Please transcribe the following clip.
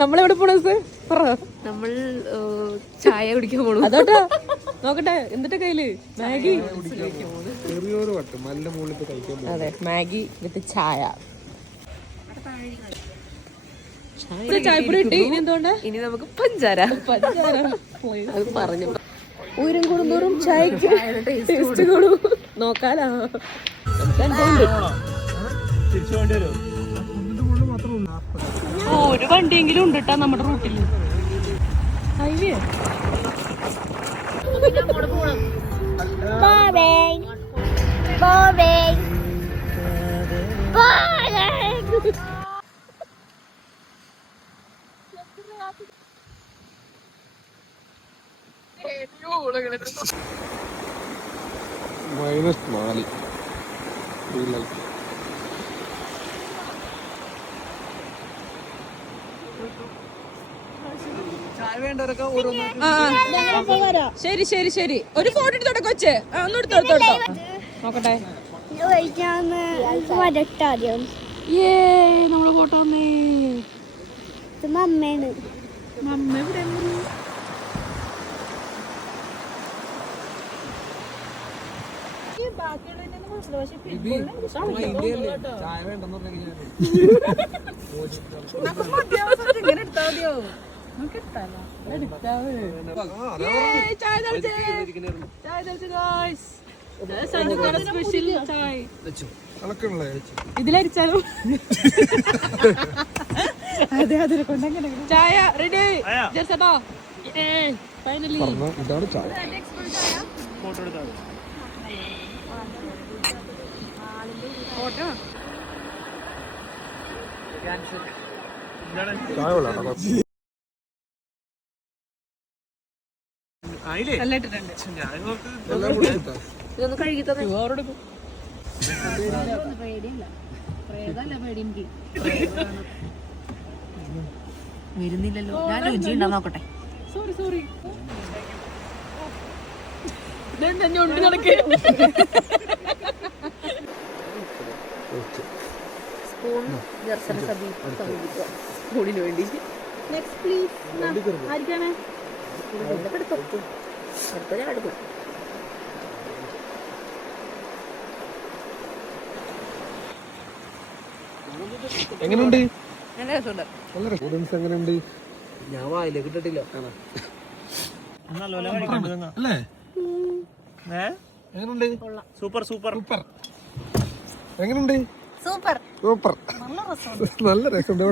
നമ്മളെവിടെ പോണ നമ്മൾ ചായ കുടിക്കാൻ പോണു. അതോട്ടാ നോക്കട്ടെ. എന്നിട്ട് കയ്യില് മാഗി. അതെ, മാഗി വിത്ത് ചായ. ചായപ്പൊടി കിട്ടി. ഇനി എന്തുകൊണ്ടാ? ഇനി നമുക്ക് പഞ്ചാര. അത് പറഞ്ഞു. ഉയരം കൂടുന്തോറും ചായക്ക് ടേസ്റ്റ് കൂടും. നോക്കാലോ. ഒരു വണ്ടിയെങ്കിലും ഉണ്ട് കേട്ടാ നമ്മുടെ റൂട്ടില്. ഹൈവേ -4 ശരി ശരി ശരി. ഒരു ഫോട്ടോ എടുത്തോട്ടെ കൊച്ച്. ഒന്ന് എടുത്തോട്ടോ നോക്കട്ടെ. നമ്മളെ ഫോട്ടോ വന്നേ. മമ്മ എവിടെ? ഇതിലരിച്ചാലും അതെ അതിനെ കൊണ്ടങ്ങനെ ചായ റെഡി. ചേട്ടോ ഫൈനലി ഇതാണ് ചായ. ഇതൊന്ന് കഴുകി തന്നെ. വരുന്നില്ലല്ലോ. ഞാൻ രുചി ഉണ്ടോ നോക്കട്ടെ. Sorry sorry. ഞൊണ്ടി നടക്കേ. സ്പൂൺ ദർശന സമീപിക്കുക. സ്പൂണിന് വേണ്ടി. Next please. ആയിരിക്കാമേ എടുത്തു. ഞാൻ എടുക്കും. എങ്ങനെയുണ്ട്? നല്ല രസമുണ്ട്. സ്റ്റുഡൻസ് എങ്ങനെയുണ്ട്? ഞാൻ വായിലേക്ക് ഇട്ടിട്ടില്ല. അല്ലേ? എങ്ങനെയുണ്ട്? Super super super. എങ്ങനെയുണ്ട്? Super super. നല്ല രസമുണ്ട്.